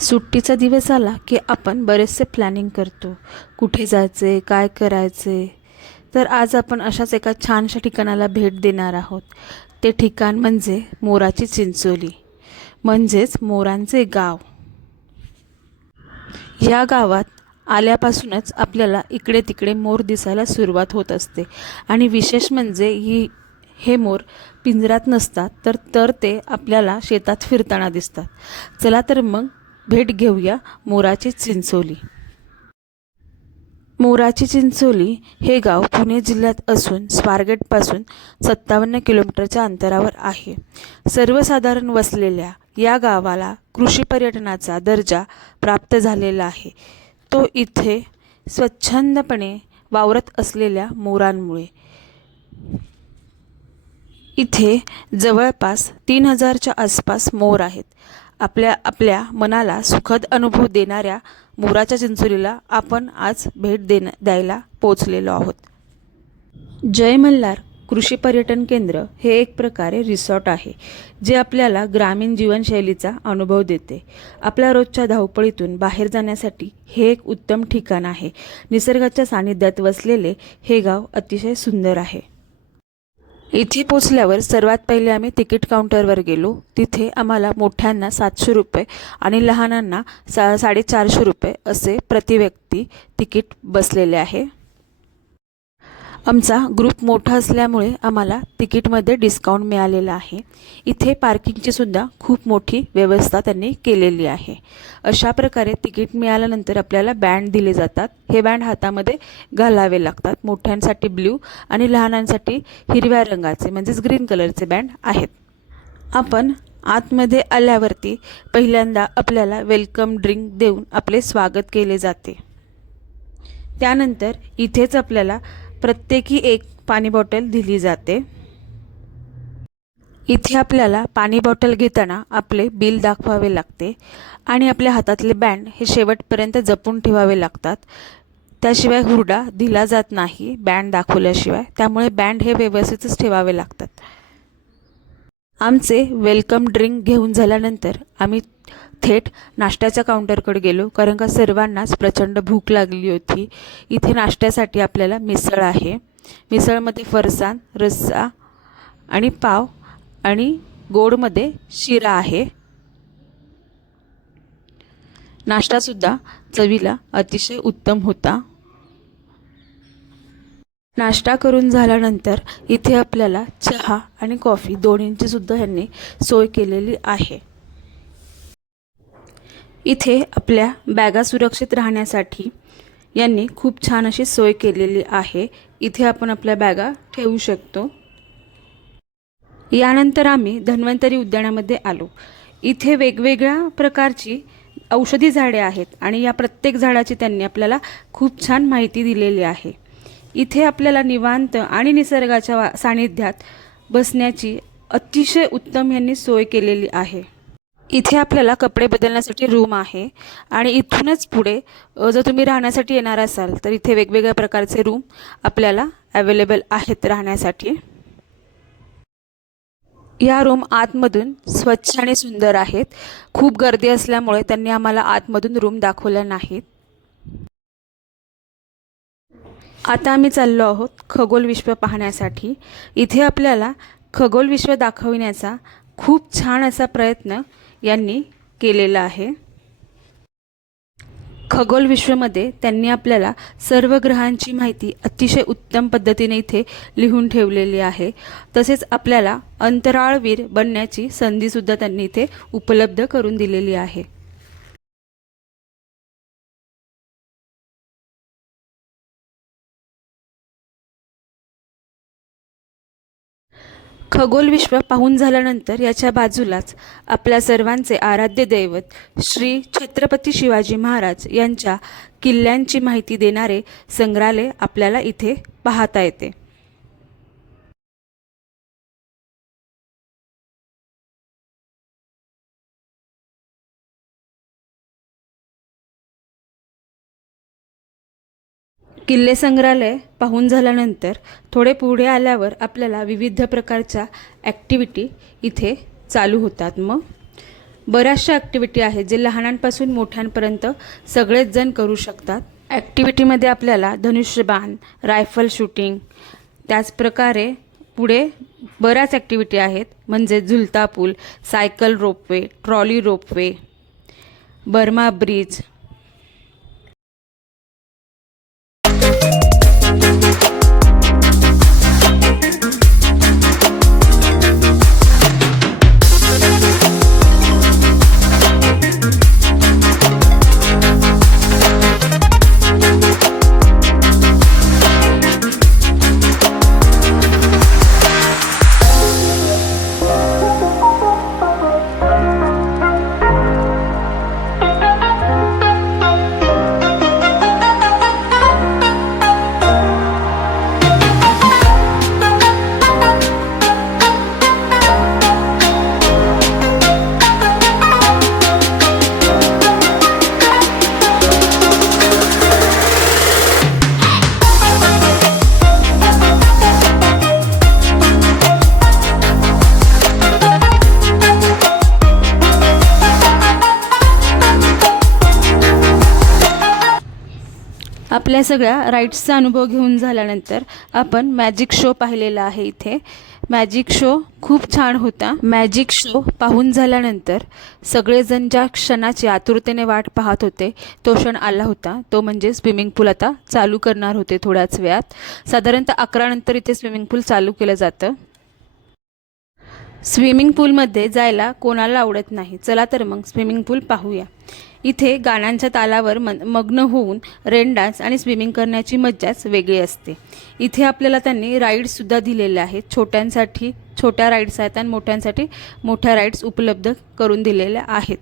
सुट्टीचा दिवस आला की आपण बरेचसे प्लॅनिंग करतो. कुठे जायचे काय करायचे तर आज आपण अशाच एका छानशा ठिकाणाला भेट देणार आहोत. ते ठिकाण म्हणजे मोराची चिंचोली. म्हणजेच मोरांचे गाव. या गावात आल्यापासूनच आपल्याला इकडे तिकडे मोर दिसायला सुरुवात होत असते. आणि विशेष म्हणजे ही हे मोर पिंजऱ्यात नसतात तर तर ते आपल्याला शेतात फिरताना दिसतात. चला तर मग भेट घेऊया मोराची चिंचोली. मोराची चिंचोली हे गाव पुणे जिल्ह्यात असून स्वारगेटपासून सत्तावन्न किलोमीटरच्या अंतरावर आहे. सर्वसाधारण वसलेल्या या गावाला कृषी पर्यटनाचा दर्जा प्राप्त झालेला आहे. तो इथे स्वच्छंदपणे वावरत असलेल्या मोरांमुळे. इथे जवळपास तीन हजारच्या आसपास मोर आहेत. आपल्या आपल्या मनाला सुखद अनुभव देणाऱ्या मोराच्या चिंचोलीला आपण आज भेट देण द्यायला पोचलेलो आहोत. जय मल्हार कृषी पर्यटन केंद्र हे एक प्रकारे रिसॉर्ट आहे जे आपल्याला ग्रामीण जीवनशैलीचा अनुभव देते. आपल्या रोजच्या धावपळीतून बाहेर जाण्यासाठी हे एक उत्तम ठिकाण आहे. निसर्गाच्या सानिध्यात वसलेले हे गाव अतिशय सुंदर आहे. इथे पोचल्यावर सर्वात पहिले आम्ही तिकीट काउंटरवर गेलो. तिथे आम्हाला मोठ्यांना सातशे रुपये आणि लहानांना सा साडेचारशे रुपये असे प्रतिव्यक्ती तिकीट बसलेले आहे. आमचा ग्रुप मोठा असल्यामुळे आम्हाला तिकीटमध्ये डिस्काउंट मिळालेला आहे. इथे पार्किंगची सुद्धा खूप मोठी व्यवस्था त्यांनी केलेली आहे. अशा प्रकारे तिकीट मिळाल्यानंतर आपल्याला बँड दिले जातात. हे बँड हातामध्ये घालावे लागतात. मोठ्यांसाठी ब्ल्यू आणि लहानांसाठी हिरव्या रंगाचे म्हणजेच ग्रीन कलरचे बँड आहेत. आपण आतमध्ये आल्यावरती पहिल्यांदा आपल्याला वेलकम ड्रिंक देऊन आपले स्वागत केले जाते. त्यानंतर इथेच आपल्याला प्रत्येकी एक पाणी बॉटल दिली जाते. इथे आपल्याला पाणी बॉटल घेताना आपले बिल दाखवावे लागते आणि आपल्या हातातले बँड हे शेवटपर्यंत जपून ठेवावे लागतात. त्याशिवाय हुरडा दिला जात नाही बँड दाखवल्याशिवाय. त्यामुळे बँड हे व्यवस्थितच ठेवावे लागतात. आमचे वेलकम ड्रिंक घेऊन झाल्यानंतर आम्ही थेट नाश्त्याच्या काउंटरकडे गेलो. कारण का सर्वांनाच प्रचंड भूक लागली होती. इथे नाश्त्यासाठी आपल्याला मिसळ आहे. मिसळमध्ये फरसाण रस्सा आणि पाव आणि गोडमध्ये शिरा आहे. नाश्तासुद्धा चवीला अतिशय उत्तम होता. नाश्ता करून झाल्यानंतर इथे आपल्याला चहा आणि कॉफी दोन्हींची सुद्धा ह्यांनी सोय केलेली आहे. इथे आपल्या बॅगा सुरक्षित राहण्यासाठी यांनी खूप छान अशी सोय केलेली आहे. इथे आपण आपल्या बॅगा ठेवू शकतो. यानंतर आम्ही धन्वंतरी उद्यानामध्ये आलो. इथे वेगवेगळ्या प्रकारची औषधी झाडे आहेत आणि या प्रत्येक झाडाची त्यांनी आपल्याला खूप छान माहिती दिलेली आहे. इथे आपल्याला निवांत आणि निसर्गाच्या वा सानिध्यात बसण्याची अतिशय उत्तम यांनी सोय केलेली आहे. इथे आपल्याला कपडे बदलण्यासाठी रूम आहे. आणि इथूनच पुढे जर तुम्ही राहण्यासाठी येणार असाल तर इथे वेगवेगळ्या प्रकारचे रूम आपल्याला अवेलेबल आहेत राहण्यासाठी. या रूम आतमधून स्वच्छ आणि सुंदर आहेत. खूप गर्दी असल्यामुळे त्यांनी आम्हाला आतमधून रूम दाखवल्या नाहीत आता आम्ही चाललो आहोत खगोल विश्व पाहण्यासाठी. इथे आपल्याला खगोल विश्व दाखविण्याचा खूप छान असा प्रयत्न यांनी केलेलं आहे. खगोल विश्वमध्ये त्यांनी आपल्याला सर्व ग्रहांची माहिती अतिशय उत्तम पद्धतीने इथे लिहून ठेवलेली आहे. तसेच आपल्याला अंतराळवीर बनण्याची संधीसुद्धा त्यांनी इथे उपलब्ध करून दिलेली आहे. खगोलविश्व पाहून झाल्यानंतर याच्या बाजूलाच आपल्या सर्वांचे आराध्य दैवत श्री छत्रपती शिवाजी महाराज यांच्या किल्ल्यांची माहिती देणारे संग्रहालय आपल्याला इथे पाहता येते. किल्ले संग्रहालय पाहून झाल्यानंतर थोडे पुढे आल्यावर आपल्याला विविध प्रकारच्या ॲक्टिव्हिटी इथे चालू होतात. मग बऱ्याचशा ॲक्टिव्हिटी आहेत जे लहानांपासून मोठ्यांपर्यंत सगळेच जण करू शकतात. ॲक्टिव्हिटीमध्ये आपल्याला धनुष्यबाण रायफल शूटिंग त्याचप्रकारे पुढे बऱ्याच ॲक्टिव्हिटी आहेत. म्हणजे झुलता पूल cycle ropeway trolley ropeway Burma bridge आपल्या सगळ्या राईड्सचा अनुभव घेऊन झाल्यानंतर आपण मॅजिक शो पाहिलेला आहे इथे. मॅजिक शो खूप छान होता. मॅजिक शो पाहून झाल्यानंतर सगळेजण ज्या क्षणाची आतुरतेने वाट पाहत होते तो क्षण आला होता. तो म्हणजे स्विमिंग पूल आता चालू करणार होते थोड्याच वेळात. साधारणतः अकरा नंतर इथे स्विमिंग पूल चालू केलं जातं. स्विमिंग पूलमध्ये जायला कोणाला आवडत नाही. चला तर मग स्विमिंग पूल पाहूया. इथे गाण्यांच्या तालावर मन मग्न होऊन रेन डान्स आणि स्विमिंग करण्याची मज्जाच वेगळी असते. इथे आपल्याला त्यांनी राईड्ससुद्धा दिलेल्या आहेत. छोट्यांसाठी छोट्या राईड्स आहेत आणि मोठ्यांसाठी मोठ्या राईड्स उपलब्ध करून दिलेल्या आहेत.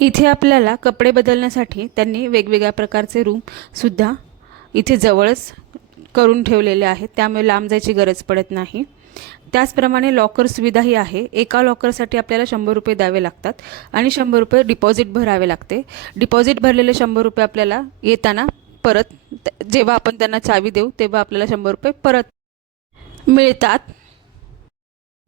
इथे आपल्याला कपडे बदलण्यासाठी त्यांनी वेगवेगळ्या प्रकारचे रूमसुद्धा इथे जवळच करून ठेवलेले आहेत. त्यामुळे लांब जायची गरज पडत नाही. त्याचप्रमाणे लॉकर सुविधाही आहे. एका लॉकरसाठी आपल्याला शंभर रुपये द्यावे लागतात आणि शंभर रुपये डिपॉझिट भरावे लागते. डिपॉझिट भरलेले शंभर रुपये आपल्याला येताना परत जेव्हा आपण त्यांना चावी देऊ तेव्हा आपल्याला शंभर रुपये परत मिळतात.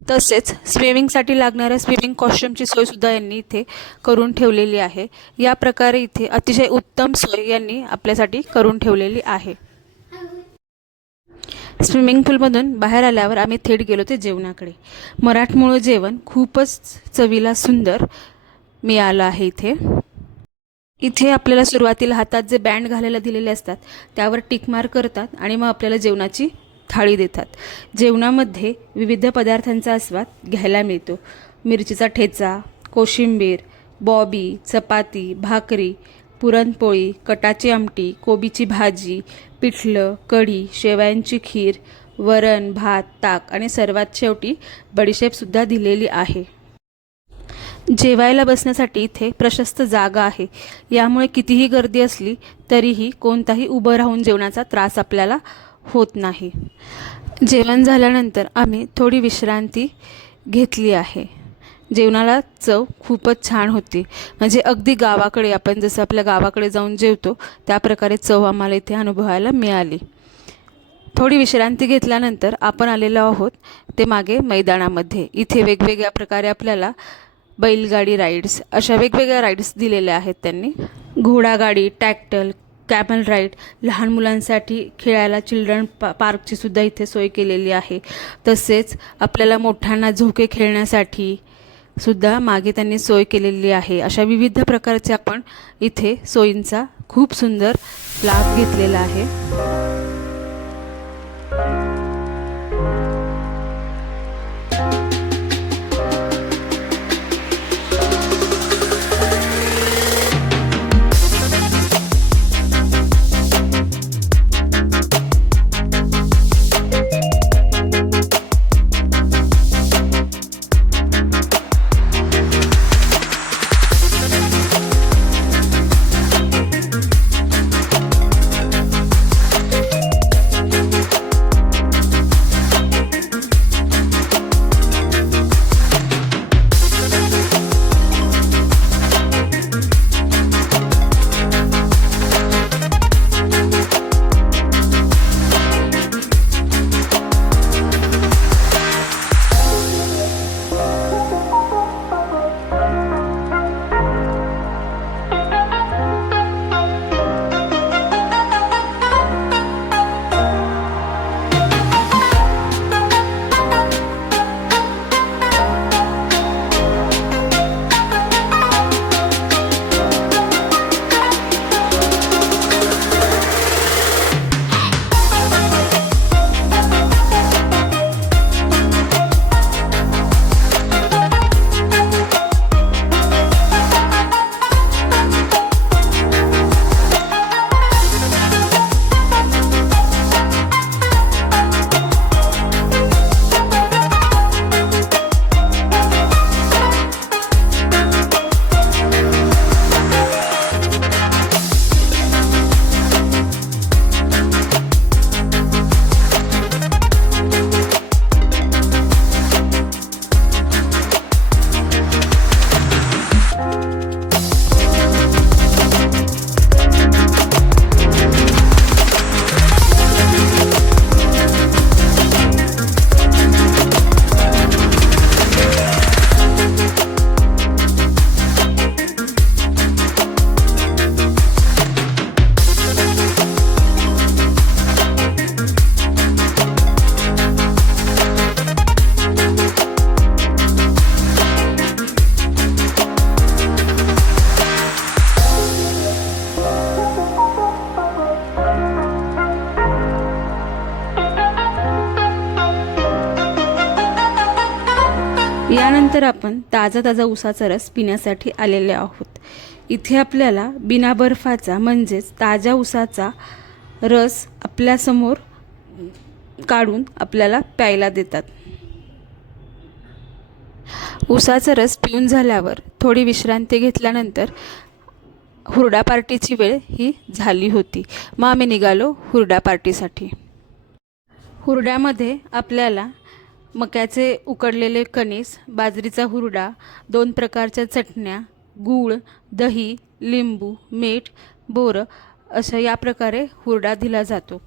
तसेच स्विमिंगसाठी लागणाऱ्या स्विमिंग कॉस्ट्युमची सोयसुद्धा यांनी इथे करून ठेवलेली आहे. या प्रकारे इथे अतिशय उत्तम सोय यांनी आपल्यासाठी करून ठेवलेली आहे. स्विमिंग पूलमधून बाहेर आल्यावर आम्ही थेट गेलो ते जेवणाकडे. मराठमोळं जेवण खूपच चवीला सुंदर मिळालं आहे इथे. इथे आपल्याला सुरुवातीला हातात जे बँड घालायला दिलेले असतात त्यावर टिकमार करतात आणि मग आपल्याला जेवणाची थाळी देतात. जेवणामध्ये विविध पदार्थांचा आस्वाद घ्यायला मिळतो. मिरचीचा ठेचा कोशिंबीर बॉबी चपाती भाकरी पुरणपोळी कटाची आमटी कोबीची भाजी पिठलं कढी शेवयांची खीर वरण भात ताक आणि सर्वात शेवटी बडीशेपसुद्धा दिलेली आहे. जेवायला बसण्यासाठी इथे प्रशस्त जागा आहे. यामुळे कितीही गर्दी असली तरीही कोणताही उभं राहून जेवणाचा त्रास आपल्याला होत नाही. जेवण झाल्यानंतर आम्ही थोडी विश्रांती घेतली आहे. जेवणाला चव खूपच छान होती. म्हणजे अगदी गावाकडे आपण जसं आपल्या गावाकडे जाऊन जेवतो त्या प्रकारे चव आम्हाला इथे अनुभवायला मिळाली. थोडी विश्रांती घेतल्यानंतर आपण आलेलो आहोत ते मागे मैदानामध्ये. इथे वेगवेगळ्या प्रकारे आपल्याला बैलगाडी राईड्स अशा वेगवेगळ्या राईड्स दिलेल्या आहेत त्यांनी. घोडागाडी टॅक्टल कॅमल राईड लहान मुलांसाठी खेळायला चिल्ड्रन पा पार्कची सुद्धा इथे सोय केलेली आहे. तसेच आपल्याला मोठ्यांना झोके खेळण्यासाठी सुद्धा मागे त्यांनी सोय केलेली आहे. अशा विविध प्रकारचे आपण इथे सोयींचा खूप सुंदर लाभ घेतलेला आहे. ताजा ताजा उसाचा रस पिण्यासाठी आलेले आहोत. इथे आपल्याला बिना बर्फाचा म्हणजेच ताज्या उसाचा रस आपल्यासमोर काढून आपल्याला प्यायला देतात. उसाचा रस पिऊन झाल्यावर थोडी विश्रांती घेतल्यानंतर हुरडा पार्टीची वेळ ही झाली होती. मग आम्ही निघालो हुरडा पार्टीसाठी. हुरड्यामध्ये आपल्याला मक्याचे उकडलेले कणीस बाजरीचा हुरडा दोन प्रकारच्या चटण्या गूळ दही लिंबू मीठ बोरं अशा या प्रकारे हुरडा दिला जातो.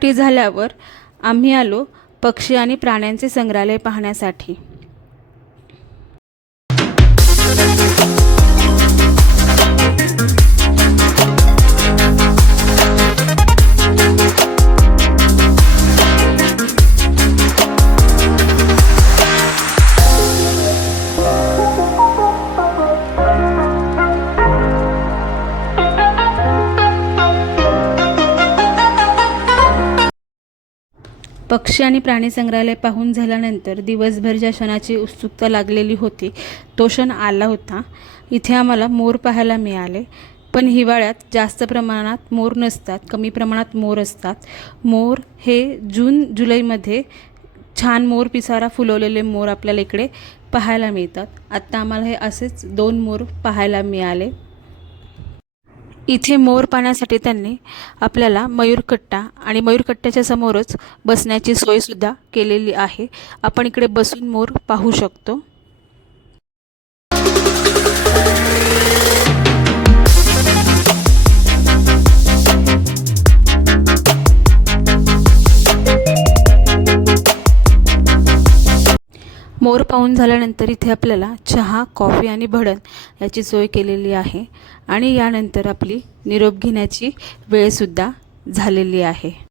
पार्टी झाल्यावर आम्ही आलो पक्षी आणि प्राण्यांचे संग्रहालय पाहण्यासाठी. पक्षी आणि प्राणी संग्रहालय पाहून झाल्यानंतर दिवसभर ज्या क्षणाची उत्सुकता लागलेली होती तो क्षण आला होता. इथे आम्हाला मोर पाहायला मिळाले. पण हिवाळ्यात जास्त प्रमाणात मोर नसतात कमी प्रमाणात मोर असतात. मोर हे जून जुलैमध्ये छान मोर पिसारा फुलवलेले मोर आपल्याला इकडे पाहायला मिळतात. आत्ता आम्हाला हे असेच दोन मोर पाहायला मिळाले. इथे मोर पाहण्यासाठी त्यांनी आपल्याला मयूरकट्टा आणि मयूरकट्ट्याच्या समोरच बसण्याची सोयसुद्धा केलेली आहे. आपण इकडे बसून मोर पाहू शकतो. मोर पाहून झाल्यानंतर इथे आपल्याला चहा कॉफी आणि भडण याची सोय केलेली आहे आणि यानंतर आपली निरोप घेण्याची वेळसुद्धा झालेली आहे.